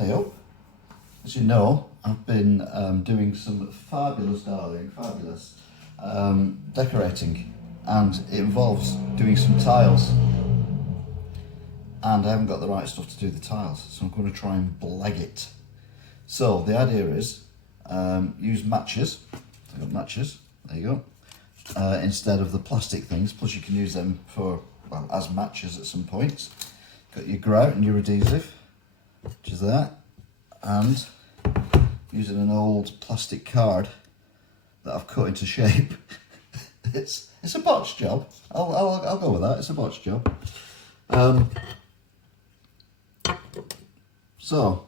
Hey up. As you know, I've been doing some fabulous decorating, and it involves doing some tiles, and I haven't got the right stuff to do the tiles, so I'm going to try and blag it. So the idea is use matches. I've got matches, there you go, instead of the plastic things, plus you can use them for, well, as matches at some points. Got your grout and your adhesive, which is that, and using an old plastic card that I've cut into shape. it's a botch job. I'll go with that. It's a botch job. So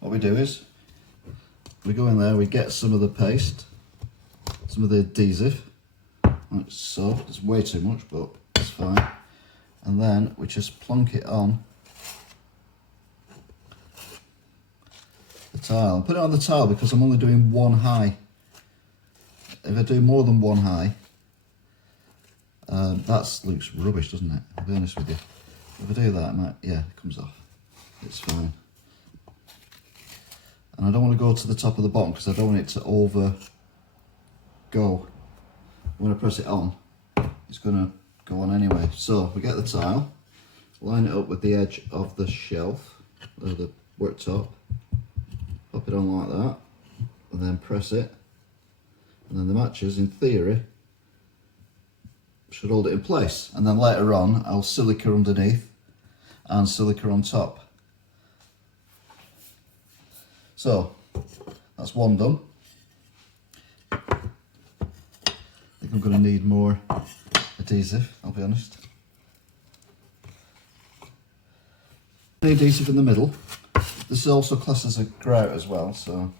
what we do is we go in there, we get some of the paste, some of the adhesive, like so. It's way too much, but it's fine. And then we just plonk it on the tile. Put it on the tile because I'm only doing one high. If I do more than one high, that looks rubbish, doesn't it? I'll be honest with you. If I do that, yeah, it comes off. It's fine. And I don't want to go to the top of the bottom because I don't want it to over go. When I press it on, it's going to go on anyway. So we get the tile, line it up with the edge of the shelf, or the worktop, pop it on like that, and then press it, and then the matches, in theory, should hold it in place. And then later on, I'll silica underneath and silica on top. So that's one done. I think I'm going to need more adhesive, I'll be honest. Adhesive in the middle. This is also classed as a grout as well, so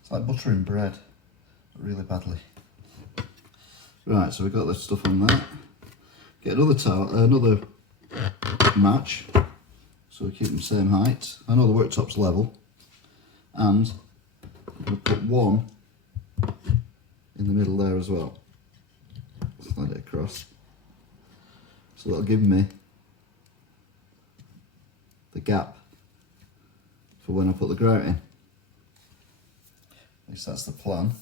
it's like buttering bread, but really badly. Right, so we've got this stuff on there. Get another towel, another match, so we keep them same height. I know the worktop's level, and we'll put one in the middle there as well. Slide it across, so that'll give me the gap for when I put the grout in. At least that's the plan.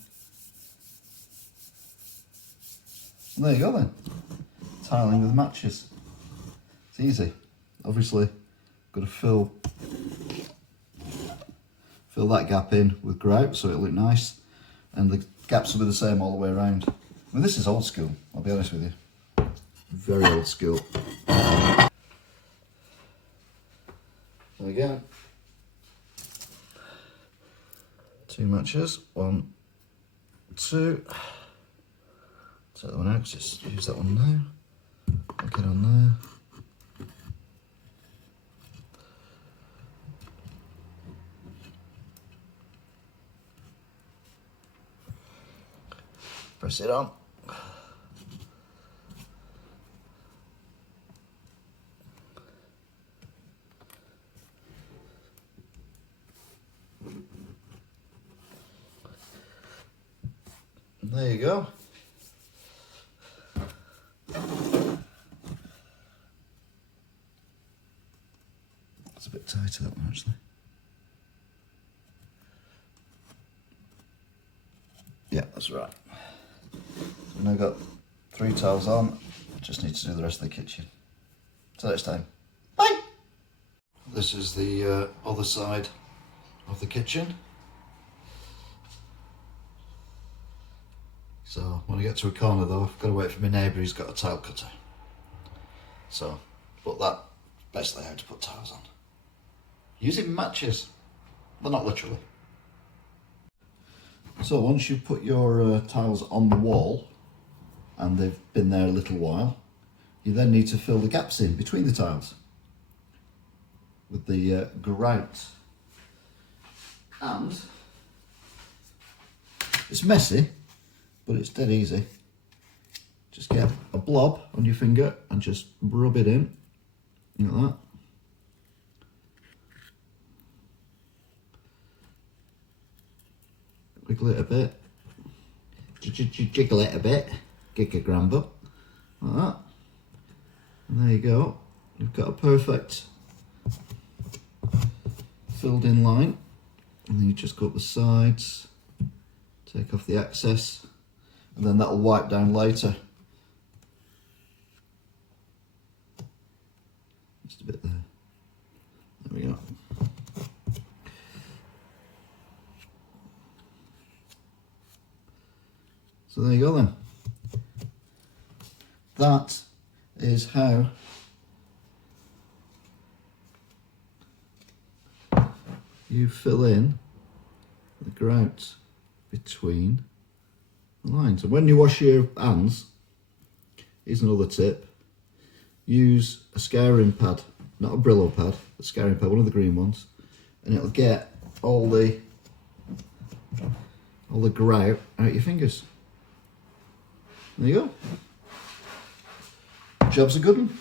And there you go then. Tiling with matches. It's easy. Obviously, got to fill that gap in with grout so it'll look nice, and the gaps will be the same all the way around. I mean, this is old school, I'll be honest with you. Very old school. There we go. 2 matches. 1, 2. Take that one out, just use that one now. Get it on there. Press it on. And there you go. It's a bit tighter, that one, actually. Yeah, that's right. So now I've got 3 tiles on, just need to do the rest of the kitchen. Till next time. Bye! This is the other side of the kitchen. So when I get to a corner though, I've got to wait for my neighbour, he's got a tile cutter. So, but that's basically how to put tiles on. Using matches, but not literally. So once you've put your tiles on the wall, and they've been there a little while, you then need to fill the gaps in between the tiles with the grout. And it's messy, but it's dead easy. Just get a blob on your finger and just rub it in, like that. wiggle it a bit, jiggle it a bit, gigagram, like that. And there you go. You've got a perfect filled in line. And then you just go up the sides, take off the excess, and then that'll wipe down later. Just a bit there. There we go. So there you go then. That is how you fill in the grout between the lines. And when you wash your hands, here's another tip, use a scouring pad, not a Brillo pad, a scouring pad, one of the green ones, and it'll get all the grout out your fingers. There you go. Job's a good one.